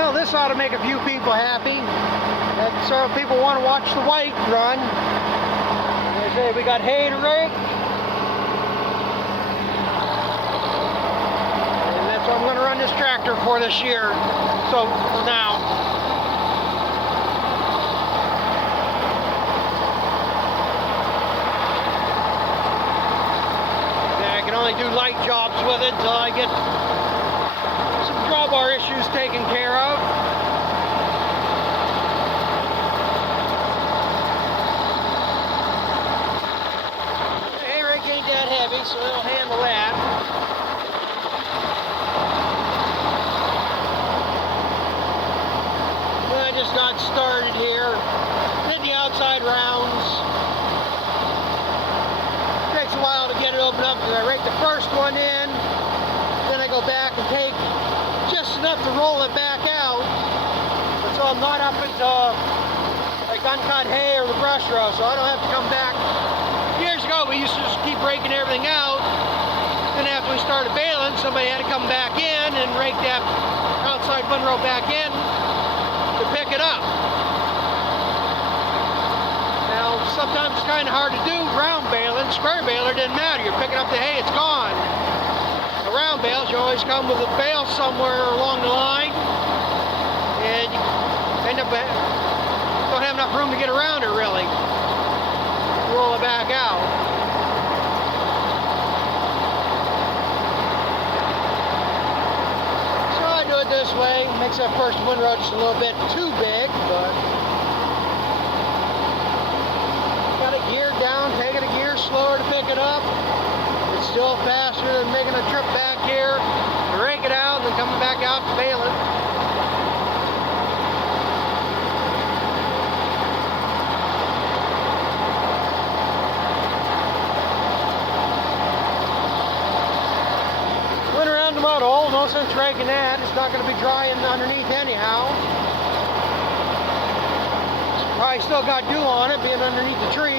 Well, this ought to make a few people happy. That several people want to watch the white run. They say we got hay to rake. And that's what I'm going to run this tractor for this year. So, for now. I can only do light jobs with it until I get some drawbar issues taken care of. The hay rake ain't that heavy, so it'll handle that. Well, I just got started here. Did the outside rounds. Takes a while to get it open up because I rake the first one in, then I go back and take just enough to roll it back out, but so I'm not up into like uncut hay or the brush row, so I don't have to come back. Years ago we used to just keep raking everything out, then after we started baling, somebody had to come back in and rake that outside one row back in to pick it up. Sometimes it's kind of hard to do round baling. Square baler didn't matter. You're picking up the hay, it's gone. The round bales, you always come with a bale somewhere along the line, and you end up don't have enough room to get around it really. Roll it back out. So I do it this way. Makes that first windrow just a little bit too big, but gear down, taking a gear slower to pick it up. It's still faster than making a trip back here to rake it out and then coming back out to bale it. Went around the mud hole, no sense raking that. It's not going to be drying underneath anyhow. Probably still got dew on it, being underneath the trees.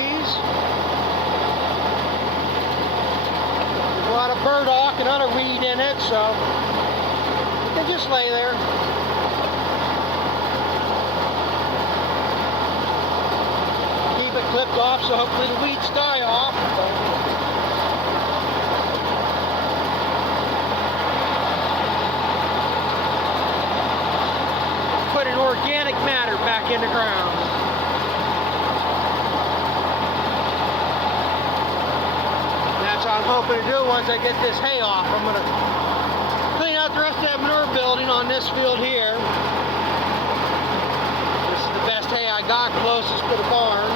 There's a lot of burdock and other weed in it, so it can just lay there. Keep it clipped off, so hopefully the weeds die off. Put an organic matter back in the ground. I'm hoping to do once I get this hay off. I'm going to clean out the rest of that manure building on this field here. This is the best hay I got closest to the barn.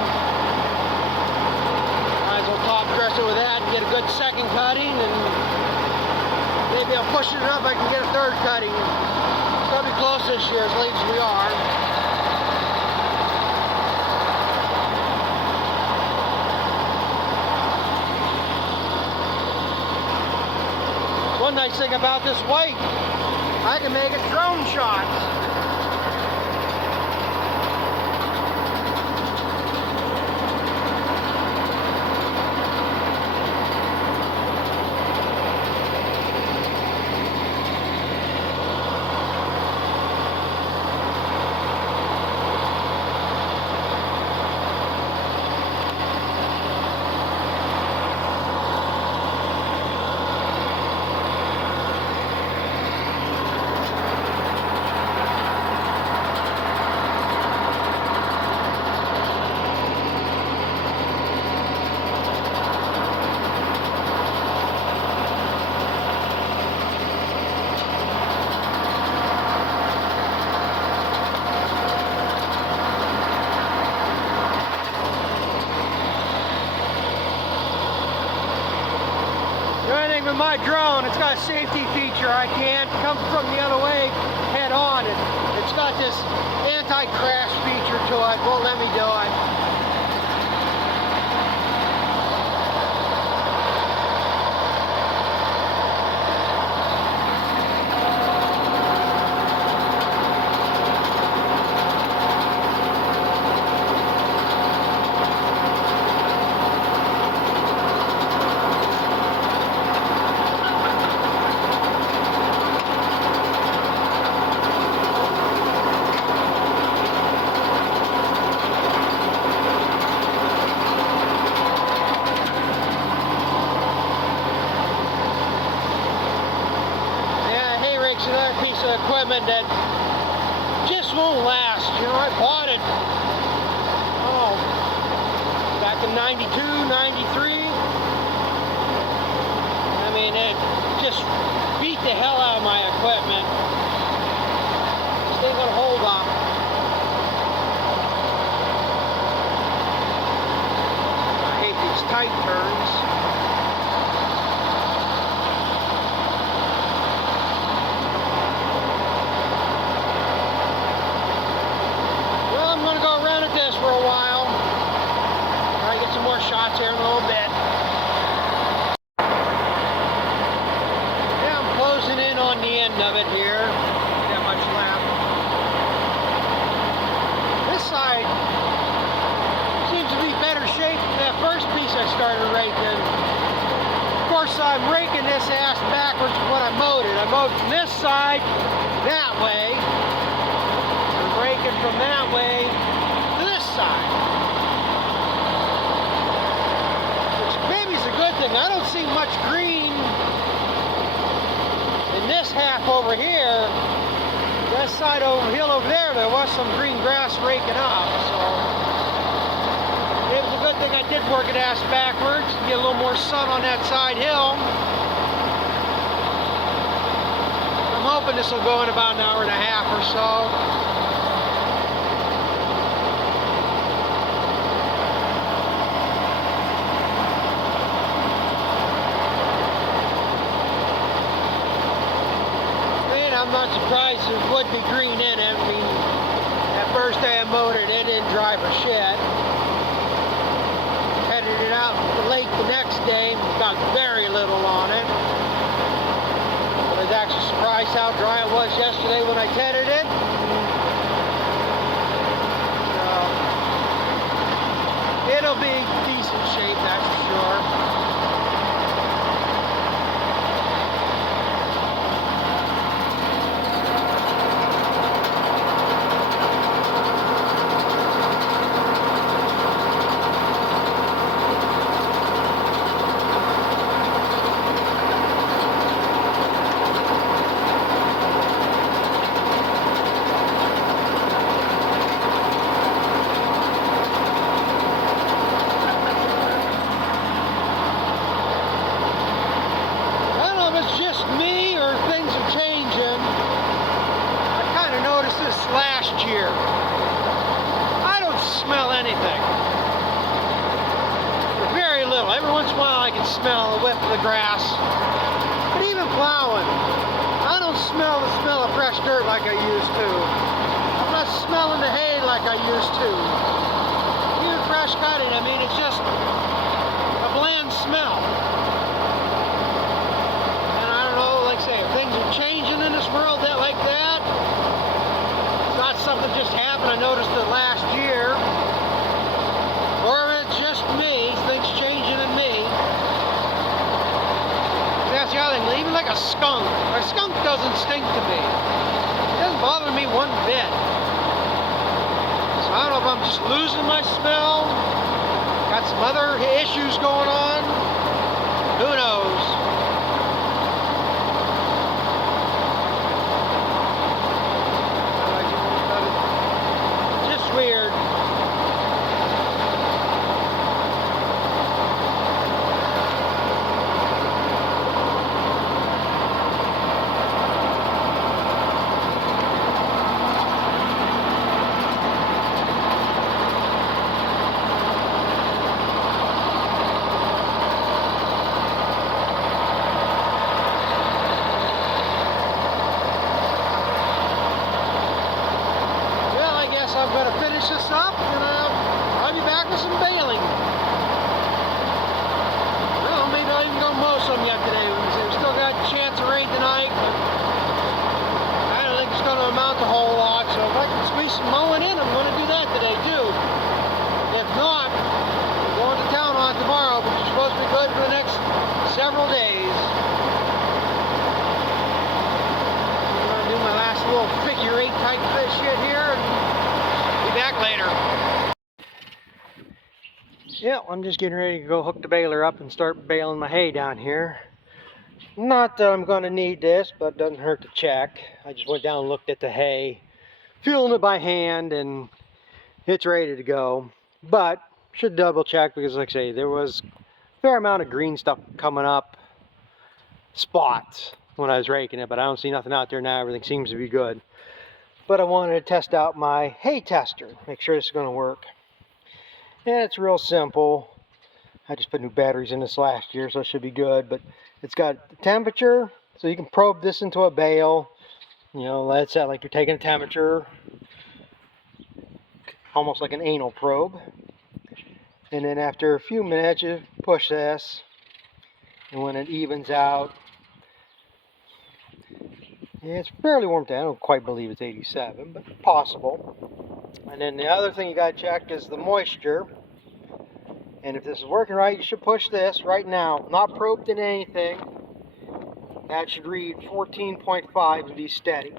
Might as well top dress it with that and get a good second cutting, and maybe I'll push it enough I can get a third cutting. So I'll be close this year as late as we are. One nice thing about this white, I can make it drone shots. With my drone, it's got a safety feature. I can't come from the other way head on. It's got this anti-crash feature to it. Won't let me do it. is another piece of equipment that just won't last. You know, I bought it, oh, back in 92, 93. I mean, it just beat the hell out of my equipment. This ain't gonna hold up. I hate these tight turns. For a while. Try to get some more shots here in a little bit. Yeah, I'm closing in on the end of it here. Not much left. This side seems to be better shape than that first piece I started raking. Of course, I'm raking this ass backwards from what I mowed it. I mowed from this side that way. I'm raking from that way side. Which maybe is a good thing. I don't see much green in this half over here. That side over hill over there was some green grass raking up. So it was a good thing I did work it ass backwards to get a little more sun on that side hill. I'm hoping this will go in about an hour and a half or so. I'm not surprised there would be green in it. I mean, that first day I mowed it, it didn't dry for shit. Headed it out late the next day, got very little on it. I was actually surprised how dry it was yesterday when I tedded it. So, it'll be decent shape, that's for sure. Last year, I don't smell anything. Very little. Every once in a while I can smell the whiff of the grass. But even plowing, I don't smell the smell of fresh dirt like I used to. I'm not smelling the hay like I used to. Even fresh cutting, I mean, it's just a bland smell. And I don't know, like I say, if things are changing in this world like that, not something just happened, I noticed it last year, or it's just me, things changing in me. That's the other thing, even like a skunk doesn't stink to me. It doesn't bother me one bit. So I don't know if I'm just losing my smell, got some other issues going on, who knows. Weird. I'm going to finish this up and I'll be back with some baling. Well, maybe I'll even go mow some yet today. We've still got a chance of rain tonight, but I don't think it's going to amount to a whole lot. So if I can squeeze some mowing in, I'm going to do that today too. If not, I'm going to town on tomorrow, which is supposed to be good for the next several days. I'm going to do my last little figure 8 type of shit here and back later. Yeah, I'm just getting ready to go hook the baler up and start baling my hay down here. Not that I'm going to need this, but it doesn't hurt to check. I just went down and looked at the hay, feeling it by hand, and it's ready to go. But should double check because, like I say, there was a fair amount of green stuff coming up, spots, when I was raking it, but I don't see nothing out there now. Everything seems to be good. But I wanted to test out my hay tester, make sure this is going to work. And it's real simple. I just put new batteries in this last year, so it should be good. But it's got the temperature, so you can probe this into a bale. You know, that's that, like you're taking a temperature, almost like an anal probe. And then after a few minutes, you push this, and when it evens out, it's fairly warm down. I don't quite believe it's 87, but possible. And then the other thing you got to check is the moisture. And if this is working right, you should push this right now. Not probed in anything. That should read 14.5 and be steady.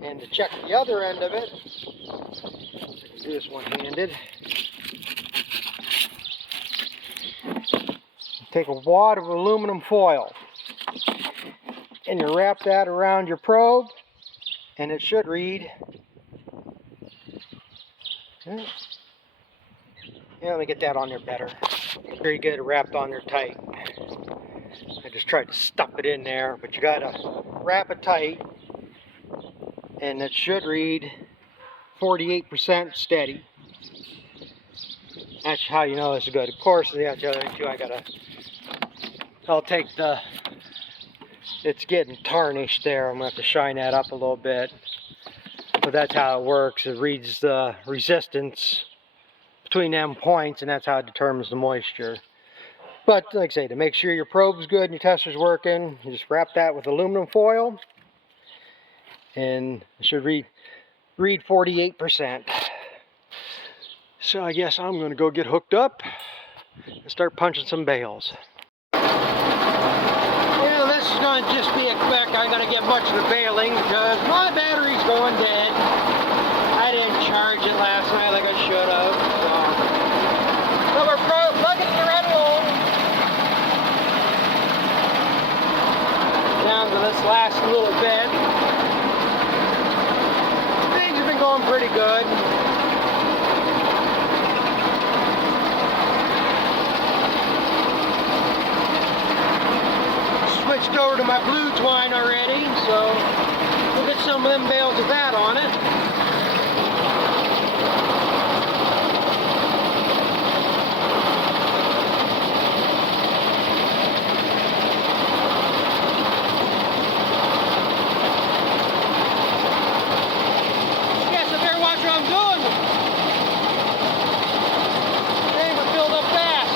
And to check the other end of it, I can do this one-handed. Take a wad of aluminum foil, and you wrap that around your probe, and it should read. Yeah, let me get that on there better. Very good, wrapped on there tight. I just tried to stuff it in there, but you gotta wrap it tight, and it should read 48% steady. That's how you know it's good. Of course, the other thing too, I'll take it's getting tarnished there. I'm gonna have to shine that up a little bit. But that's how it works. It reads the resistance between them points, and that's how it determines the moisture. But like I say, to make sure your probe's good and your tester's working, you just wrap that with aluminum foil, and it should read 48%. So I guess I'm gonna go get hooked up and start punching some bales. Yeah, this is gonna just be a quick. I'm gonna get much of the baling because my battery's going dead. I didn't charge it last night like I should have. So we're plugging the red hole down to this last little bit. Things have been going pretty good. Switched over to my blue twine already, so we'll get some of them bales of that on it. Guess I better watch what I'm doing. They were filled up fast.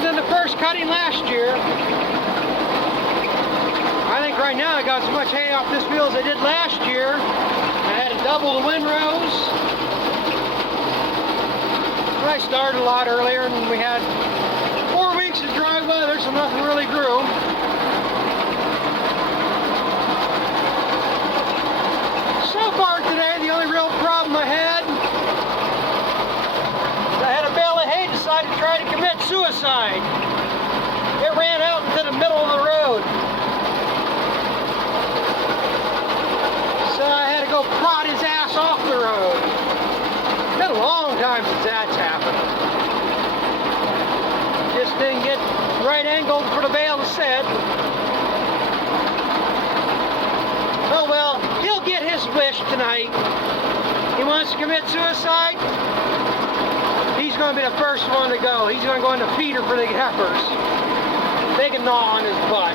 Than the first cutting last year. I think right now I got as much hay off this field as I did last year. I had to double the windrows. I started a lot earlier, and we had 4 weeks of dry weather, so nothing really grew. So far today, the only real problem I had a bale of hay decided to try to commit suicide. It ran out into the middle of the road. So I had to go prod his ass off the road. It's been a long time since that's happened. Just didn't get right angled for the bale to sit. Oh well, he'll get his wish tonight. He wants to commit suicide. He's going to be the first one to go. He's going to go in the feeder for the heifers. They can gnaw on his butt.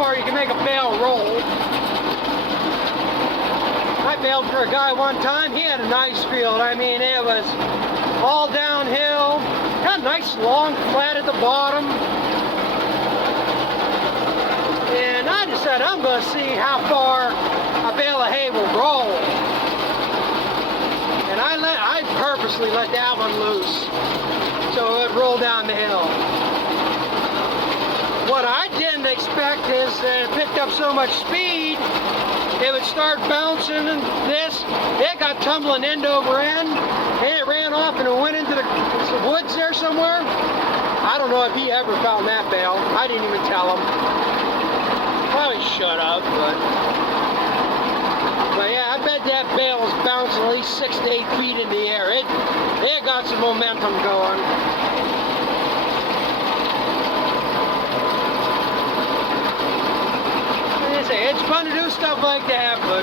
far you can make a bale roll. I baled for a guy one time. He had a nice field. I mean, it was all downhill. Got a nice long flat at the bottom. And I decided I'm going to see how far a bale of hay will roll. And I purposely let that one loose so it would roll down the hill. What I didn't expect is that it picked up so much speed, it would start bouncing and this. It got tumbling end over end, and it ran off and it went into the woods there somewhere. I don't know if he ever found that bale. I didn't even tell him. Probably should have, but yeah, I bet that bale was bouncing at least 6 to 8 feet in the air. It got some momentum going. It's fun to do stuff like that, but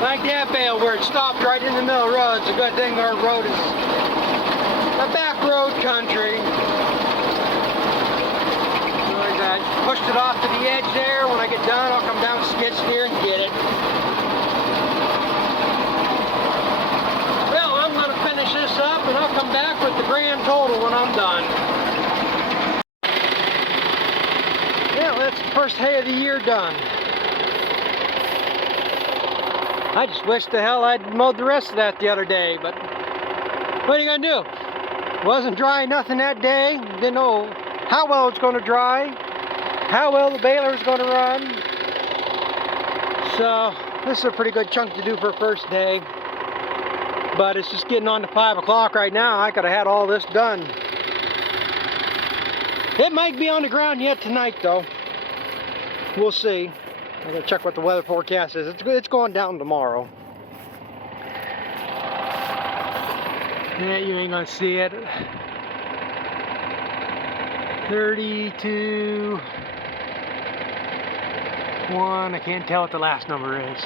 like that bale where it stopped right in the middle of the road, it's a good thing our road is a back road country. Like that. Pushed it off to the edge there. When I get done, I'll come down skid steer and get it. Well, I'm going to finish this up and I'll come back with the grand total when I'm done. Yeah, that's the first hay of the year done. I just wish the hell I'd mowed the rest of that the other day, but what are you gonna do? Wasn't dry nothing that day. Didn't know how well it's gonna dry, how well the baler's gonna run. So this is a pretty good chunk to do for a first day. But it's just getting on to 5 o'clock right now. I could have had all this done. It might be on the ground yet tonight though. We'll see. I gotta check what the weather forecast is. It's going down tomorrow. Yeah, you ain't gonna see it. 32 1. I can't tell what the last number is.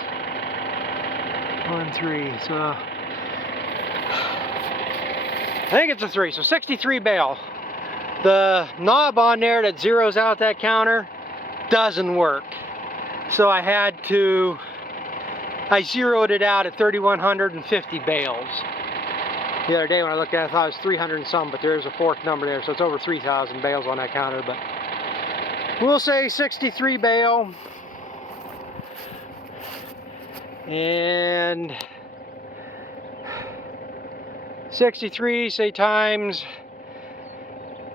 1 3. So I think it's a 3. So 63 bale. The knob on there that zeroes out that counter doesn't work. So I zeroed it out at 3,150 bales. The other day when I looked at it, I thought it was 300 and some, but there's a fourth number there, so it's over 3,000 bales on that counter. But we'll say 63 bale. And 63, say times,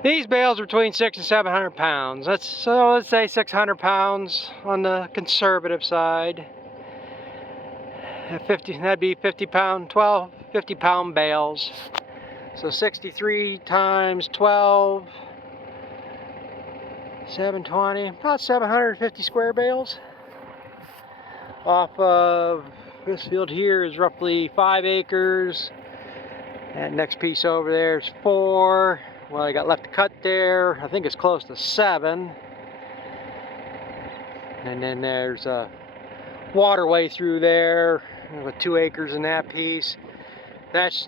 these bales are between 600 and 700 pounds. Let's say 600 pounds on the conservative side. At 50, that'd be 50 pound bales. So 63 times 12, 720, about 750 square bales. Off of this field here is roughly 5 acres. That next piece over there is 4. Well, I got left to cut there. I think it's close to 7. And then there's a waterway through there with 2 acres in that piece. That's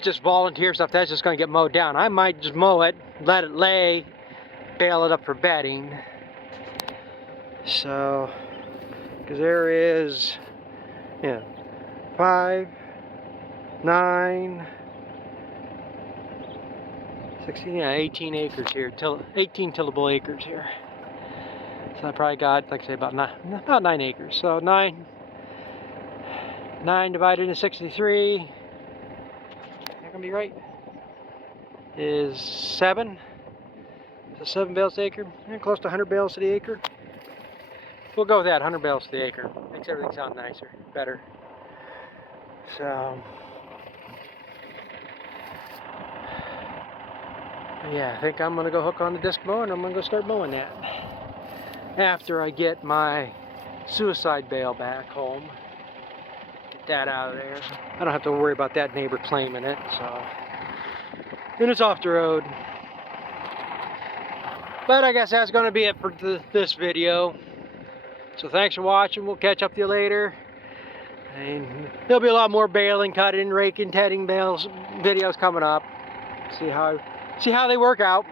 just volunteer stuff. That's just going to get mowed down. I might just mow it, let it lay, bale it up for bedding. So, because there is, 5, 9, 16, 18 acres here, 18 tillable acres here. So I probably got, like I say, about 9 acres. So 9 divided into 63, not gonna be right, is 7. So 7 bales to the acre, close to 100 bales to the acre. We'll go with that, 100 bales to the acre. Makes everything sound nicer, better. So, yeah, I think I'm going to go hook on the disc mower and I'm going to go start mowing that. After I get my suicide bale back home. Get that out of there. I don't have to worry about that neighbor claiming it, so. Then it's off the road. But I guess that's going to be it for this video. So thanks for watching. We'll catch up with you later. And there'll be a lot more baling, cutting, raking, tedding bales videos coming up. See how they work out.